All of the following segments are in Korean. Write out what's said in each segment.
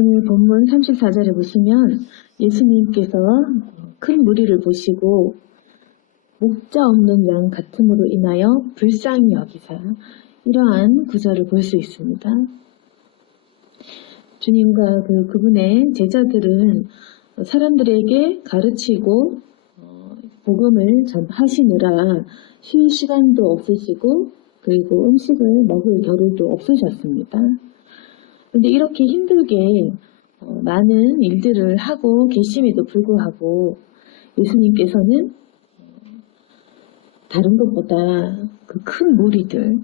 오늘 본문 34절에 보시면 예수님께서 큰 무리를 보시고 목자 없는 양 같음으로 인하여 불쌍히 여기사 이러한 구절을 볼 수 있습니다. 주님과 그분의 제자들은 사람들에게 가르치고 복음을 전하시느라 쉴 시간도 없으시고 그리고 음식을 먹을 겨를도 없으셨습니다. 그런데 이렇게 힘들게 많은 일들을 하고 계심에도 불구하고 예수님께서는 다른 것보다 그 큰 무리들,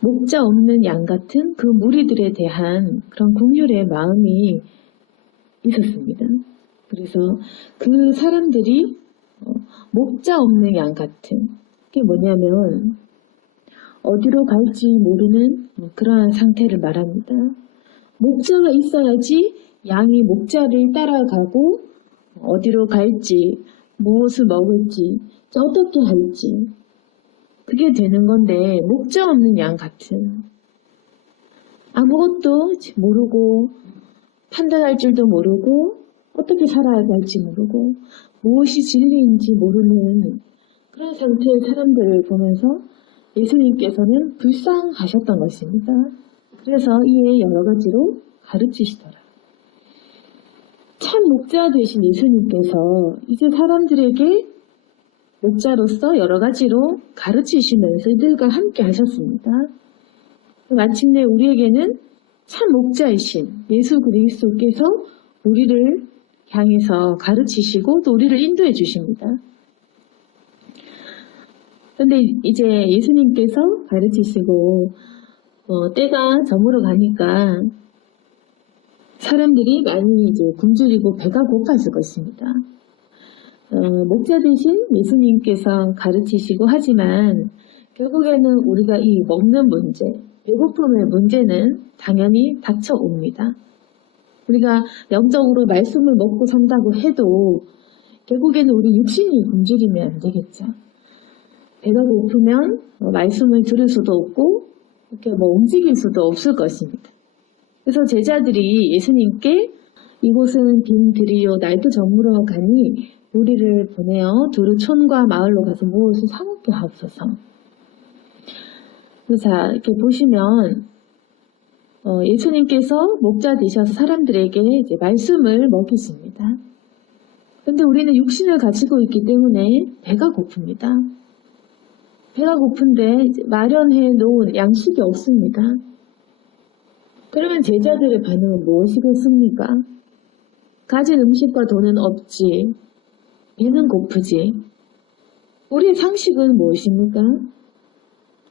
목자 없는 양 같은 그 무리들에 대한 그런 긍휼의 마음이 있었습니다. 그래서 그 사람들이 목자 없는 양 같은 게 뭐냐면 어디로 갈지 모르는 그러한 상태를 말합니다. 목자가 있어야지 양이 목자를 따라가고 어디로 갈지 무엇을 먹을지 어떻게 할지 그게 되는 건데 목자 없는 양 같은 아무것도 모르고 판단할 줄도 모르고 어떻게 살아야 할지 모르고 무엇이 진리인지 모르는 그런 상태의 사람들을 보면서 예수님께서는 불쌍하셨던 것입니다. 그래서 이에 여러 가지로 가르치시더라. 참 목자 되신 예수님께서 이제 사람들에게 목자로서 여러 가지로 가르치시면서 이들과 함께 하셨습니다. 마침내 우리에게는 참 목자이신 예수 그리스도께서 우리를 향해서 가르치시고 또 우리를 인도해 주십니다. 그런데 이제 예수님께서 가르치시고 때가 저물어 가니까 사람들이 많이 이제 굶주리고 배가 고팠을 것입니다. 목자 대신 예수님께서 가르치시고 하지만 결국에는 우리가 이 먹는 문제, 배고픔의 문제는 당연히 닥쳐옵니다. 우리가 영적으로 말씀을 먹고 산다고 해도 결국에는 우리 육신이 굶주리면 안 되겠죠. 배가 고프면 말씀을 들을 수도 없고 이렇게 움직일 수도 없을 것입니다. 그래서 제자들이 예수님께 이곳은 빈 들이요 날도 저물어 가니 우리를 보내어 두루 촌과 마을로 가서 무엇을 사 먹게 하옵소서. 자, 이렇게 보시면 예수님께서 목자 되셔서 사람들에게 이제 말씀을 먹이십니다. 그런데 우리는 육신을 가지고 있기 때문에 배가 고픕니다. 배가 고픈데 마련해 놓은 양식이 없습니다. 그러면 제자들의 반응은 무엇이겠습니까? 가진 음식과 돈은 없지. 배는 고프지. 우리의 상식은 무엇입니까?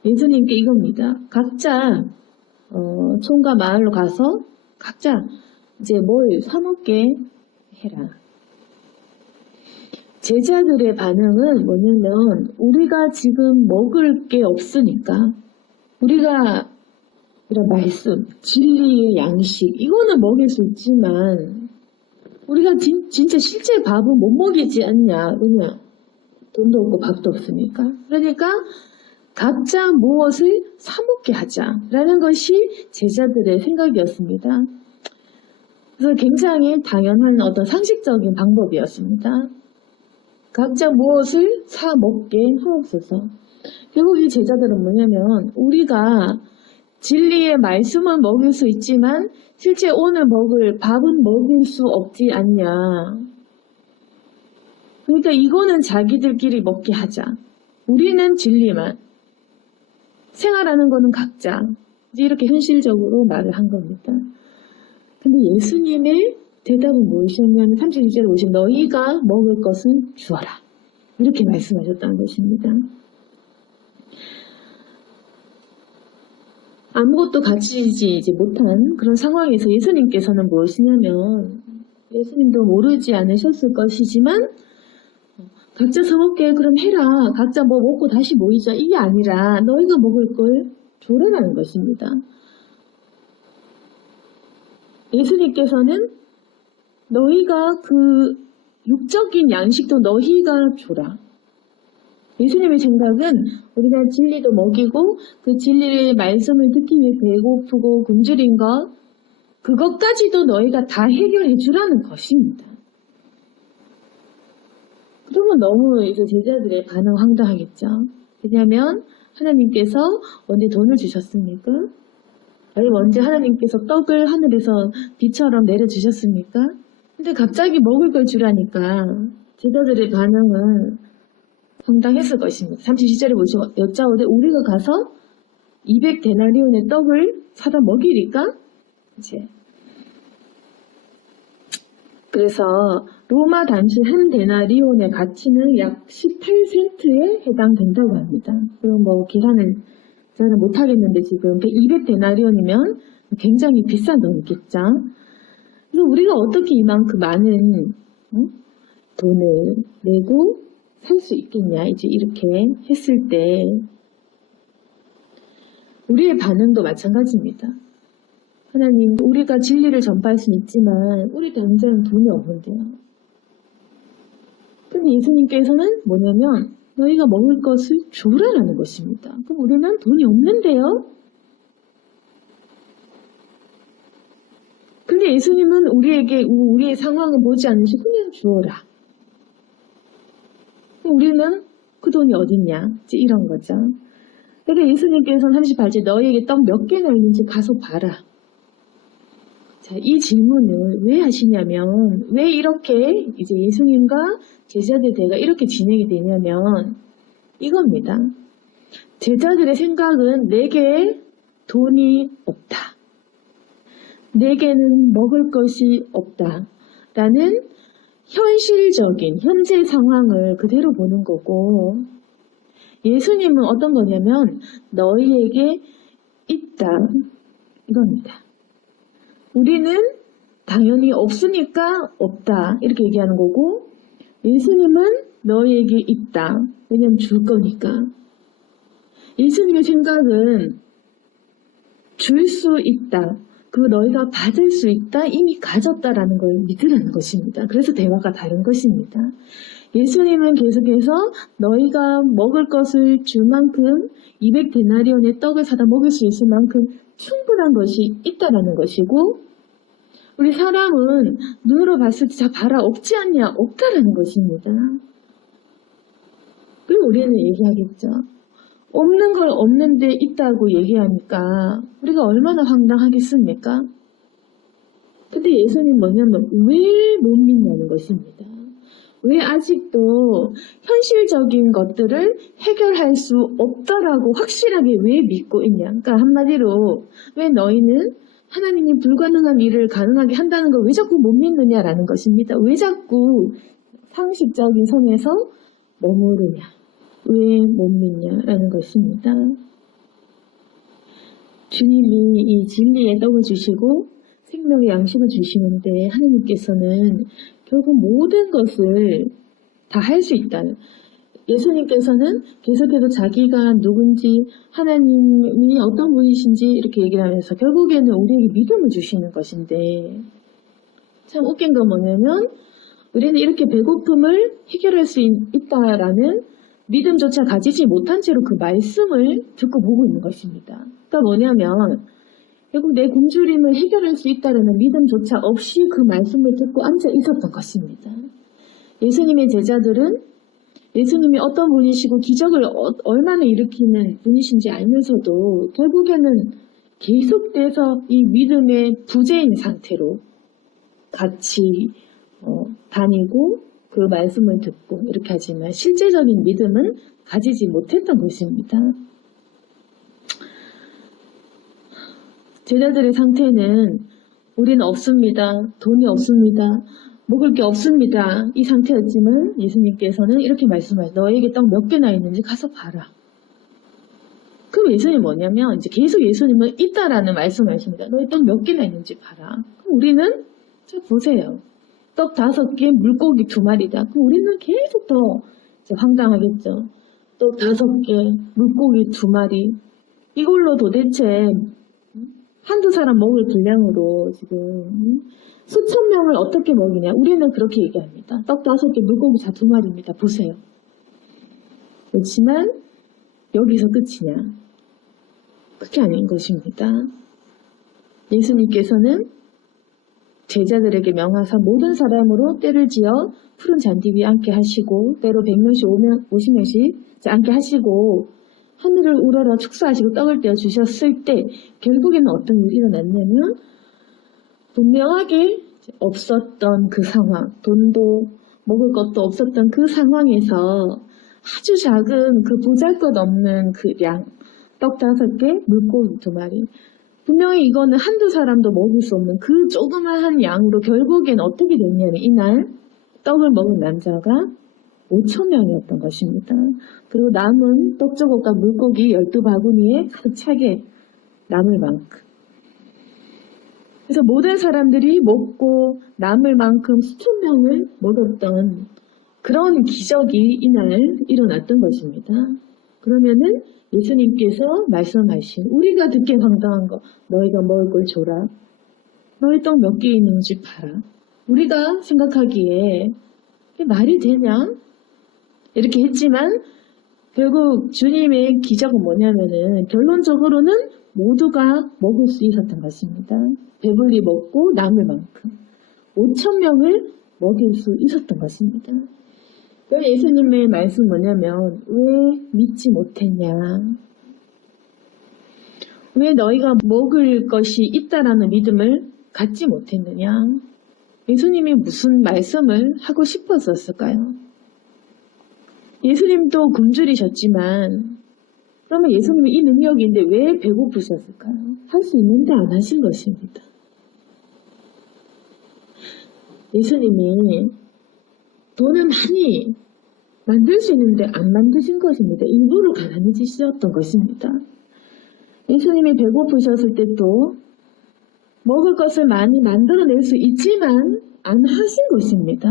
예수님께 이겁니다. 각자 촌과 마을로 가서 각자 이제 뭘 사먹게 해라. 제자들의 반응은 뭐냐면 우리가 지금 먹을 게 없으니까 우리가 이런 말씀, 진리의 양식 이거는 먹일 수 있지만 우리가 진짜 실제 밥은 못 먹이지 않냐. 왜냐? 돈도 없고 밥도 없으니까. 그러니까 각자 무엇을 사먹게 하자라는 것이 제자들의 생각이었습니다. 그래서 굉장히 당연한 어떤 상식적인 방법이었습니다. 각자 무엇을 사 먹게 하옵소서. 결국 이 제자들은 뭐냐면 우리가 진리의 말씀은 먹일 수 있지만 실제 오늘 먹을 밥은 먹일 수 없지 않냐. 그러니까 이거는 자기들끼리 먹게 하자. 우리는 진리만. 생활하는 거는 각자. 이렇게 현실적으로 말을 한 겁니다. 근데 예수님의 대답은 무엇이었냐면 32절에 보시면 너희가 먹을 것은 주어라. 이렇게 말씀하셨다는 것입니다. 아무것도 가지지 못한 그런 상황에서 예수님께서는 무엇이냐면 예수님도 모르지 않으셨을 것이지만 각자 사먹게 그럼 해라. 각자 뭐 먹고 다시 모이자. 이게 아니라 너희가 먹을 걸 줘라라는 것입니다. 예수님께서는 너희가 그 육적인 양식도 너희가 줘라. 예수님의 생각은 우리가 진리도 먹이고 그 진리의 말씀을 듣기 위해 배고프고 굶주린 것 그것까지도 너희가 다 해결해 주라는 것입니다. 그러면 너무 이제 제자들의 반응 황당하겠죠. 왜냐하면 하나님께서 언제 돈을 주셨습니까? 아니면 언제 하나님께서 떡을 하늘에서 비처럼 내려주셨습니까? 근데 갑자기 먹을 걸 주라니까 제자들의 반응은 황당했을 것입니다. 32절에 보시고 여짜오되 우리가 가서 200데나리온의 떡을 사다 먹이리까? 이제 그래서 로마 단시 한 데나리온의 가치는 약 18센트에 해당된다고 합니다. 그럼 뭐 계산을 저는 못하겠는데 지금 200데나리온이면 굉장히 비싼 돈이겠죠. 그래서 우리가 어떻게 이만큼 많은 돈을 내고 살 수 있겠냐 이제 이렇게 했을 때 우리의 반응도 마찬가지입니다. 하나님, 우리가 진리를 전파할 수는 있지만 우리 당장 돈이 없는데요. 근데 예수님께서는 뭐냐면 너희가 먹을 것을 주라라는 것입니다. 그럼 우리는 돈이 없는데요. 근데 예수님은 우리에게 우리의 상황을 보지 않으시고 그냥 주어라. 우리는 그 돈이 어딨냐? 이제 이런 거죠. 그러니까 예수님께서는 38절 너희에게 떡 몇 개나 있는지 가서 봐라. 자, 이 질문을 왜 하시냐면 왜 이렇게 이제 예수님과 제자들 대가 이렇게 진행이 되냐면 이겁니다. 제자들의 생각은 내게 돈이 없다. 내게는 먹을 것이 없다. 라는 현실적인 현재 상황을 그대로 보는 거고 예수님은 어떤 거냐면 너희에게 있다. 이겁니다. 우리는 당연히 없으니까 없다. 이렇게 얘기하는 거고 예수님은 너희에게 있다. 왜냐면 줄 거니까. 예수님의 생각은 줄 수 있다. 그 너희가 받을 수 있다. 이미 가졌다라는 걸 믿으라는 것입니다. 그래서 대화가 다른 것입니다. 예수님은 계속해서 너희가 먹을 것을 줄 만큼 200데나리온의 떡을 사다 먹을 수 있을 만큼 충분한 것이 있다라는 것이고 우리 사람은 눈으로 봤을 때 자 봐라 없지 않냐 없다라는 것입니다. 그리고 우리는 얘기하겠죠. 없는 걸 없는데 있다고 얘기하니까 우리가 얼마나 황당하겠습니까? 근데 예수님 뭐냐면 왜 못 믿냐는 것입니다. 왜 아직도 현실적인 것들을 해결할 수 없다라고 확실하게 왜 믿고 있냐. 그러니까 한마디로 왜 너희는 하나님이 불가능한 일을 가능하게 한다는 걸 왜 자꾸 못 믿느냐라는 것입니다. 왜 자꾸 상식적인 선에서 머무르냐. 왜 못 믿냐라는 것입니다. 주님이 이 진리의 떡을 주시고 생명의 양식을 주시는데 하나님께서는 결국 모든 것을 다 할 수 있다. 예수님께서는 계속해서 자기가 누군지 하나님이 어떤 분이신지 이렇게 얘기를 하면서 결국에는 우리에게 믿음을 주시는 것인데 참 웃긴 건 뭐냐면 우리는 이렇게 배고픔을 해결할 수 있다라는 믿음조차 가지지 못한 채로 그 말씀을 듣고 보고 있는 것입니다. 그러니까 뭐냐면 결국 내 굶주림을 해결할 수 있다는 믿음조차 없이 그 말씀을 듣고 앉아 있었던 것입니다. 예수님의 제자들은 예수님이 어떤 분이시고 기적을 얼마나 일으키는 분이신지 알면서도 결국에는 계속돼서 이 믿음의 부재인 상태로 같이 다니고 그 말씀을 듣고 이렇게 하지만 실제적인 믿음은 가지지 못했던 것입니다. 제자들의 상태는 우리는 없습니다. 돈이 없습니다. 먹을 게 없습니다. 이 상태였지만 예수님께서는 이렇게 말씀하세요. 너에게 떡 몇 개나 있는지 가서 봐라. 그럼 예수님이 뭐냐면 이제 계속 예수님은 있다라는 말씀을 하십니다. 너희 떡 몇 개나 있는지 봐라. 그럼 우리는 자 보세요. 떡 5개, 물고기 2마리다. 그럼 우리는 계속 더 황당하겠죠. 떡 5개, 물고기 2마리. 이걸로 도대체 한두 사람 먹을 분량으로 지금 수천 명을 어떻게 먹이냐. 우리는 그렇게 얘기합니다. 떡 5개, 물고기 2마리입니다. 보세요. 그렇지만 여기서 끝이냐. 그게 아닌 것입니다. 예수님께서는 제자들에게 명하사 모든 사람으로 때를 지어 푸른 잔디 위에 앉게 하시고 때로 100명씩 50명씩 앉게 하시고 하늘을 우러러 축사하시고 떡을 떼어 주셨을 때 결국에는 어떤 일이 일어났냐면 분명하게 없었던 그 상황, 돈도 먹을 것도 없었던 그 상황에서 아주 작은 그 보잘것없는 그 양, 떡 5개, 물고기 2마리. 분명히 이거는 한두 사람도 먹을 수 없는 그 조그마한 양으로 결국엔 어떻게 됐냐면 이날 떡을 먹은 남자가 5,000명이었던 것입니다. 그리고 남은 떡저곡과 물고기 12바구니에 가득 차게 남을 만큼. 그래서 모든 사람들이 먹고 남을 만큼 수천 명을 먹었던 그런 기적이 이날 일어났던 것입니다. 그러면은 예수님께서 말씀하신 우리가 듣기에 황당한 거 너희가 먹을 걸 줘라. 너희 떡 몇 개 있는지 봐라. 우리가 생각하기에 이게 말이 되냐? 이렇게 했지만 결국 주님의 기적은 뭐냐면은 결론적으로는 모두가 먹을 수 있었던 것입니다. 배불리 먹고 남을 만큼 5,000명을 먹일 수 있었던 것입니다. 예수님의 말씀 뭐냐면 왜 믿지 못했냐? 왜 너희가 먹을 것이 있다라는 믿음을 갖지 못했느냐? 예수님이 무슨 말씀을 하고 싶었을까요? 예수님도 굶주리셨지만 그러면 예수님은 이 능력이 있는데 왜 배고프셨을까요? 할 수 있는데 안 하신 것입니다. 예수님이 돈을 많이 만들 수 있는데 안 만드신 것입니다. 일부러 가난해지셨던 것입니다. 예수님이 배고프셨을 때도 먹을 것을 많이 만들어낼 수 있지만 안 하신 것입니다.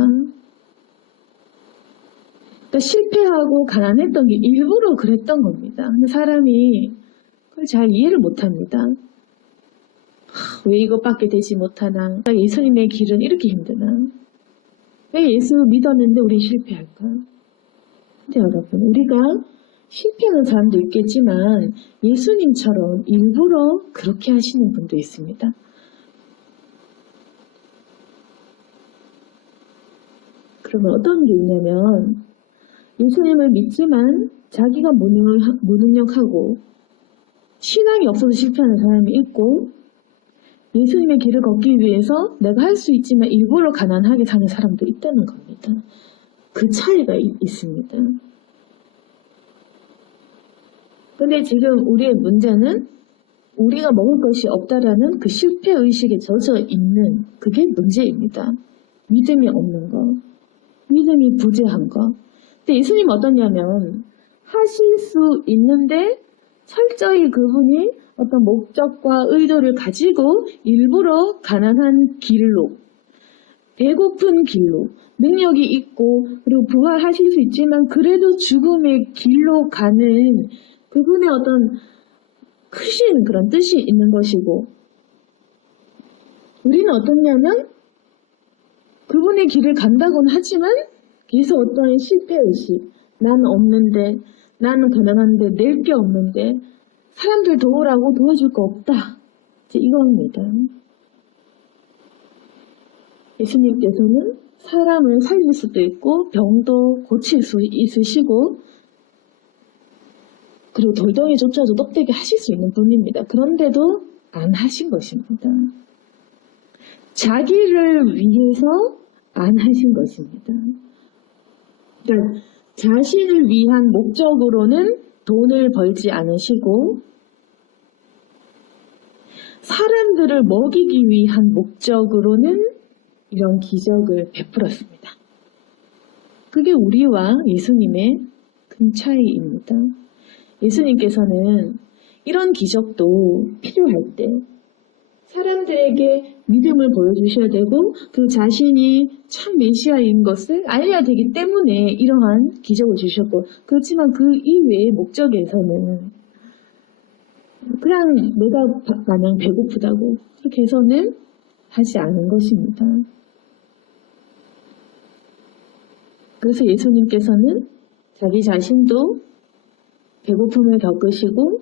그러니까 실패하고 가난했던 게 일부러 그랬던 겁니다. 근데 사람이 그걸 잘 이해를 못합니다. 왜 이것밖에 되지 못하나? 예수님의 길은 이렇게 힘드나? 왜 예수 믿었는데 우리 실패할까? 근데 여러분, 우리가 실패하는 사람도 있겠지만 예수님처럼 일부러 그렇게 하시는 분도 있습니다. 그러면 어떤 게 있냐면 예수님을 믿지만 자기가 무능력하고 신앙이 없어서 실패하는 사람이 있고 예수님의 길을 걷기 위해서 내가 할 수 있지만 일부러 가난하게 사는 사람도 있다는 겁니다. 그 차이가 있습니다. 근데 지금 우리의 문제는 우리가 먹을 것이 없다라는 그 실패의식에 젖어 있는 그게 문제입니다. 믿음이 없는 거, 믿음이 부재한 거. 근데 예수님은 어떠냐면 하실 수 있는데 철저히 그분이 어떤 목적과 의도를 가지고 일부러 가난한 길로, 배고픈 길로, 능력이 있고 그리고 부활하실 수 있지만 그래도 죽음의 길로 가는 그분의 어떤 크신 그런 뜻이 있는 것이고 우리는 어떻냐면 그분의 길을 간다고는 하지만 계속 어떤 실패의식, 나는 없는데, 나는 가난한데, 낼 게 없는데 사람들 도우라고 도와줄 거 없다. 이제 이겁니다. 예수님께서는 사람을 살릴 수도 있고 병도 고칠 수 있으시고 그리고 돌덩이조차도 떡되게 하실 수 있는 분입니다. 그런데도 안 하신 것입니다. 자기를 위해서 안 하신 것입니다. 그러니까 자신을 위한 목적으로는 돈을 벌지 않으시고 사람들을 먹이기 위한 목적으로는 이런 기적을 베풀었습니다. 그게 우리와 예수님의 큰 차이입니다. 예수님께서는 이런 기적도 필요할 때 사람들에게 믿음을 보여주셔야 되고 그 자신이 참 메시아인 것을 알려야 되기 때문에 이러한 기적을 주셨고 그렇지만 그 이외의 목적에서는 그냥 내가 마냥 배고프다고 그렇게 해서는 하지 않은 것입니다. 그래서 예수님께서는 자기 자신도 배고픔을 겪으시고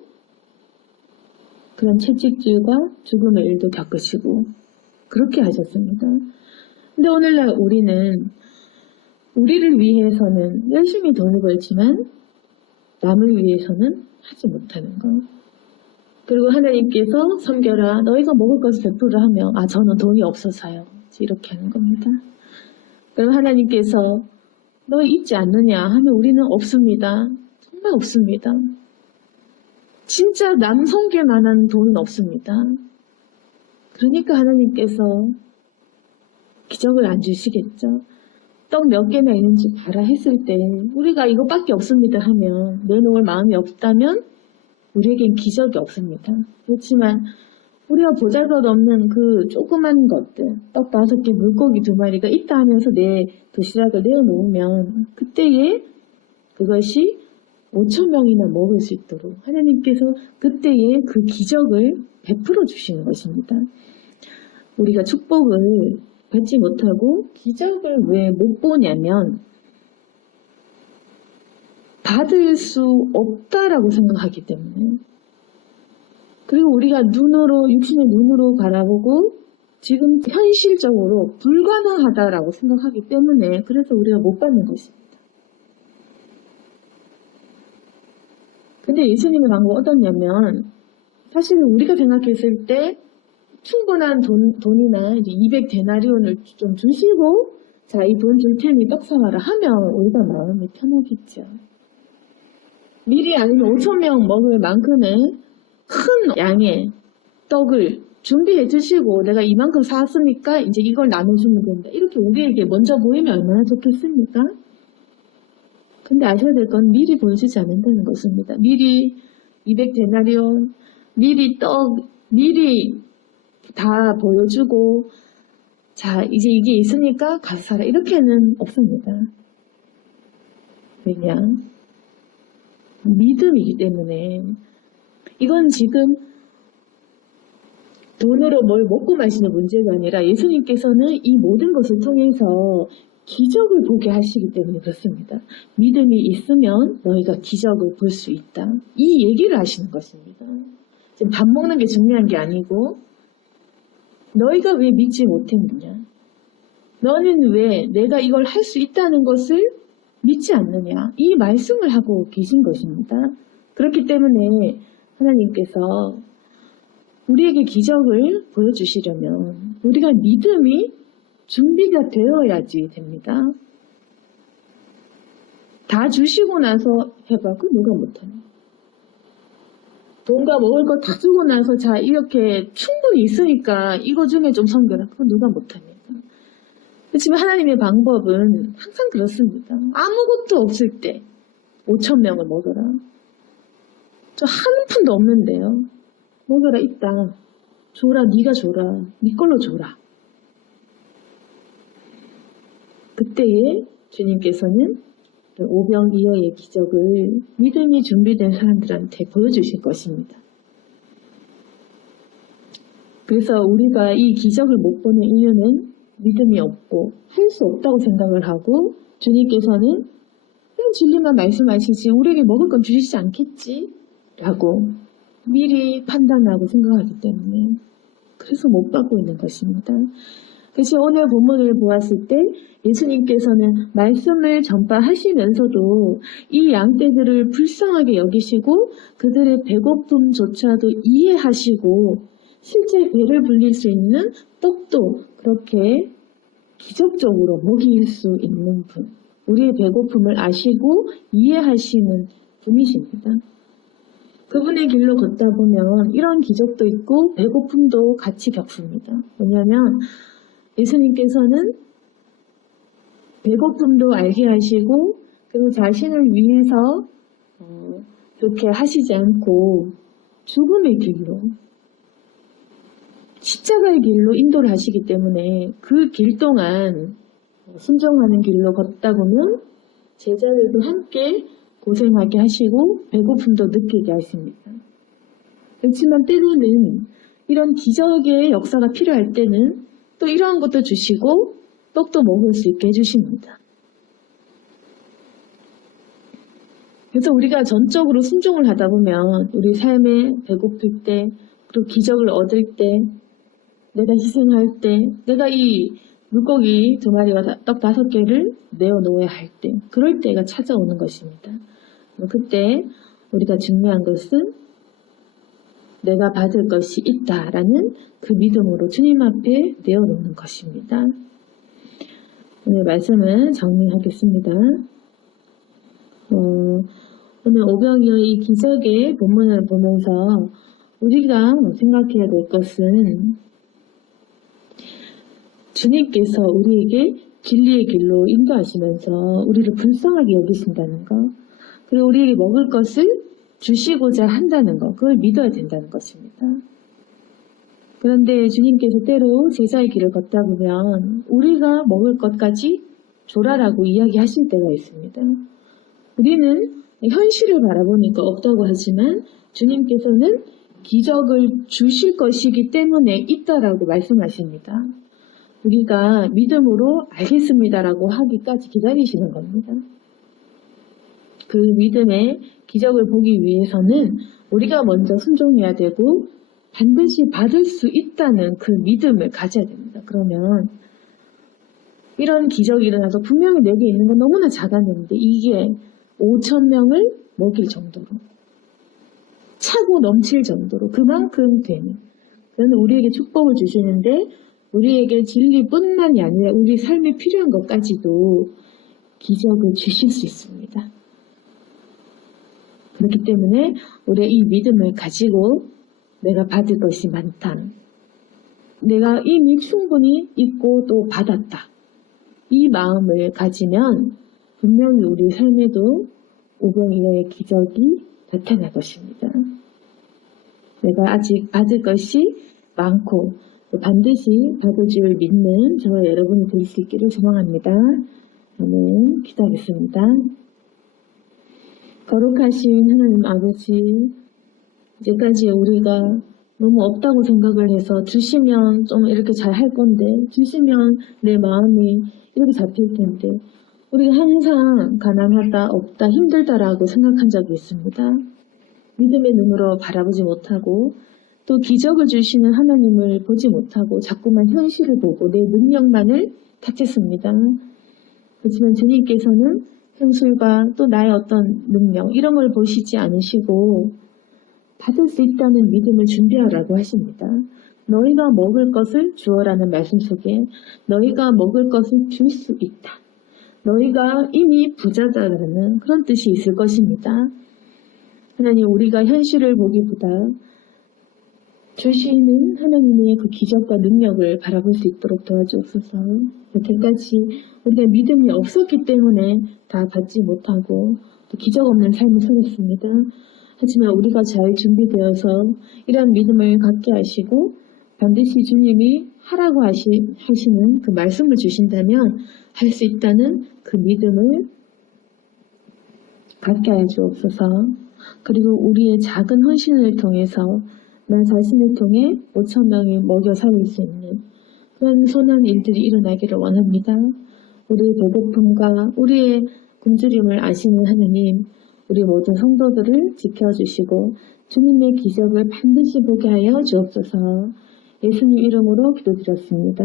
그런 채찍질과 죽음의 일도 겪으시고 그렇게 하셨습니다. 근데 오늘날 우리는 우리를 위해서는 열심히 돈을 벌지만 남을 위해서는 하지 못하는 거. 그리고 하나님께서 섬겨라 너희가 먹을 것을 베풀어 하며 저는 돈이 없어서요. 이렇게 하는 겁니다. 그럼 하나님께서 너 있지 않느냐 하면 우리는 없습니다. 정말 없습니다. 진짜 남 섬길 만한 돈은 없습니다. 그러니까 하나님께서 기적을 안 주시겠죠. 떡 몇 개나 있는지 봐라 했을 때 우리가 이거밖에 없습니다 하면 내놓을 마음이 없다면 우리에겐 기적이 없습니다. 그렇지만 우리가 보잘것없는 그 조그만 것들, 떡 5개, 물고기 2마리가 있다 하면서 내 도시락을 내어놓으면 그때에 그것이 5,000명이나 먹을 수 있도록 하나님께서 그때에 그 기적을 베풀어 주시는 것입니다. 우리가 축복을 받지 못하고 기적을 왜 못 보냐면 받을 수 없다라고 생각하기 때문에 그리고 우리가 육신의 눈으로 바라보고 지금 현실적으로 불가능하다라고 생각하기 때문에 그래서 우리가 못 받는 것입니다. 근데 예수님의 방법은 어떻냐면 사실 우리가 생각했을 때 충분한 돈이나 이제 200데나리온을 좀 주시고 자, 이 돈 줄 테니 떡 사와라 하면 우리가 마음이 편하겠죠. 미리 아니면 5,000명 먹을 만큼의 큰 양의 떡을 준비해 주시고 내가 이만큼 사왔으니까 이제 이걸 나눠주면 된다. 이렇게 우리에게 먼저 보이면 얼마나 좋겠습니까? 근데 아셔야 될 건 미리 보여주지 않는다는 것입니다. 미리 200데나리온, 미리 떡, 미리 다 보여주고 자 이제 이게 있으니까 가서 사라 이렇게는 없습니다. 왜냐? 믿음이기 때문에 이건 지금 돈으로 뭘 먹고 마시는 문제가 아니라 예수님께서는 이 모든 것을 통해서 기적을 보게 하시기 때문에 그렇습니다. 믿음이 있으면 너희가 기적을 볼 수 있다. 이 얘기를 하시는 것입니다. 지금 밥 먹는 게 중요한 게 아니고 너희가 왜 믿지 못했느냐? 너는 왜 내가 이걸 할 수 있다는 것을 믿지 않느냐? 이 말씀을 하고 계신 것입니다. 그렇기 때문에 하나님께서 우리에게 기적을 보여주시려면 우리가 믿음이 준비가 되어야지 됩니다. 다 주시고 나서 해봐. 그건 누가 못하냐? 돈과 먹을 거 다 주고 나서 자 이렇게 충분히 있으니까 이거 중에 좀 섬겨라. 그건 누가 못합니까? 그렇지만 하나님의 방법은 항상 그렇습니다. 아무것도 없을 때 5,000명을 먹어라. 저 한 푼도 없는데요. 먹어라 있다. 줘라 네가 줘라. 네 걸로 줘라. 그때에 주님께서는 오병이어의 기적을 믿음이 준비된 사람들한테 보여주실 것입니다. 그래서 우리가 이 기적을 못 보는 이유는 믿음이 없고 할 수 없다고 생각을 하고 주님께서는 그냥 진리만 말씀하시지 우리에게 먹을 건 주시지 않겠지? 라고 미리 판단하고 생각하기 때문에 그래서 못 받고 있는 것입니다. 그래서 오늘 본문을 보았을 때 예수님께서는 말씀을 전파하시면서도 이 양떼들을 불쌍하게 여기시고 그들의 배고픔조차도 이해하시고 실제 배를 불릴 수 있는 떡도 그렇게 기적적으로 먹일 수 있는 분, 우리의 배고픔을 아시고 이해하시는 분이십니다. 그분의 길로 걷다 보면 이런 기적도 있고 배고픔도 같이 겪습니다. 왜냐하면 예수님께서는 배고픔도 알게 하시고 그리고 자신을 위해서 그렇게 하시지 않고 죽음의 길로 십자가의 길로 인도를 하시기 때문에 그 길 동안 순종하는 길로 걷다 보면 제자들도 함께 고생하게 하시고 배고픔도 느끼게 하십니다. 그렇지만 때로는 이런 기적의 역사가 필요할 때는 또 이러한 것도 주시고 떡도 먹을 수 있게 해주십니다. 그래서 우리가 전적으로 순종을 하다 보면 우리 삶에 배고플 때 그리고 기적을 얻을 때 내가 희생할 때, 내가 이 물고기 2마리와 떡 5개를 내어놓아야 할 때, 그럴 때가 찾아오는 것입니다. 그때 우리가 중요한 것은 내가 받을 것이 있다라는 그 믿음으로 주님 앞에 내어놓는 것입니다. 오늘 말씀을 정리하겠습니다. 오늘 오병이어의 이 기적의 본문을 보면서 우리가 생각해야 될 것은 주님께서 우리에게 진리의 길로 인도하시면서 우리를 불쌍하게 여기신다는 것, 그리고 우리에게 먹을 것을 주시고자 한다는 것, 그걸 믿어야 된다는 것입니다. 그런데 주님께서 때로 제자의 길을 걷다 보면 우리가 먹을 것까지 줘라라고 이야기하실 때가 있습니다. 우리는 현실을 바라보니까 없다고 하지만 주님께서는 기적을 주실 것이기 때문에 있다라고 말씀하십니다. 우리가 믿음으로 알겠습니다라고 하기까지 기다리시는 겁니다. 그 믿음의 기적을 보기 위해서는 우리가 먼저 순종해야 되고 반드시 받을 수 있다는 그 믿음을 가져야 됩니다. 그러면 이런 기적이 일어나서 분명히 내게 있는 건 너무나 작았는데 이게 5,000명을 먹일 정도로 차고 넘칠 정도로 그만큼 되는 그는 우리에게 축복을 주시는데 우리에게 진리뿐만이 아니라 우리 삶에 필요한 것까지도 기적을 주실 수 있습니다. 그렇기 때문에 우리의 이 믿음을 가지고 내가 받을 것이 많다. 내가 이미 충분히 있고 또 받았다. 이 마음을 가지면 분명히 우리 삶에도 오병이어의 기적이 나타날 것입니다. 내가 아직 받을 것이 많고 반드시 받을 줄 믿는 저와 여러분이 될 수 있기를 소망합니다. 저는 기도하겠습니다. 거룩하신 하나님 아버지, 이제까지 우리가 너무 없다고 생각을 해서 주시면 좀 이렇게 잘 할 건데, 주시면 내 마음이 이렇게 잡힐 텐데, 우리가 항상 가난하다, 없다, 힘들다라고 생각한 적이 있습니다. 믿음의 눈으로 바라보지 못하고 또 기적을 주시는 하나님을 보지 못하고 자꾸만 현실을 보고 내 능력만을 탓했습니다. 하지만 주님께서는 현실과 또 나의 어떤 능력 이런 걸 보시지 않으시고 받을 수 있다는 믿음을 준비하라고 하십니다. 너희가 먹을 것을 주어라는 말씀 속에 너희가 먹을 것을 줄 수 있다. 너희가 이미 부자다라는 그런 뜻이 있을 것입니다. 하나님, 우리가 현실을 보기보다 주시는 하나님의 그 기적과 능력을 바라볼 수 있도록 도와주옵소서. 여태까지 우리가 믿음이 없었기 때문에 다 받지 못하고 또 기적 없는 삶을 살았습니다. 하지만 우리가 잘 준비되어서 이런 믿음을 갖게 하시고 반드시 주님이 하라고 하시는 그 말씀을 주신다면 할 수 있다는 그 믿음을 갖게 하여 주옵소서. 그리고 우리의 작은 헌신을 통해서 나 자신을 통해 5,000명이 먹여 살릴 수 있는 그런 선한 일들이 일어나기를 원합니다. 우리의 배고픔과 우리의 굶주림을 아시는 하나님, 우리 모든 성도들을 지켜주시고 주님의 기적을 반드시 보게 하여 주옵소서. 예수님 이름으로 기도드렸습니다.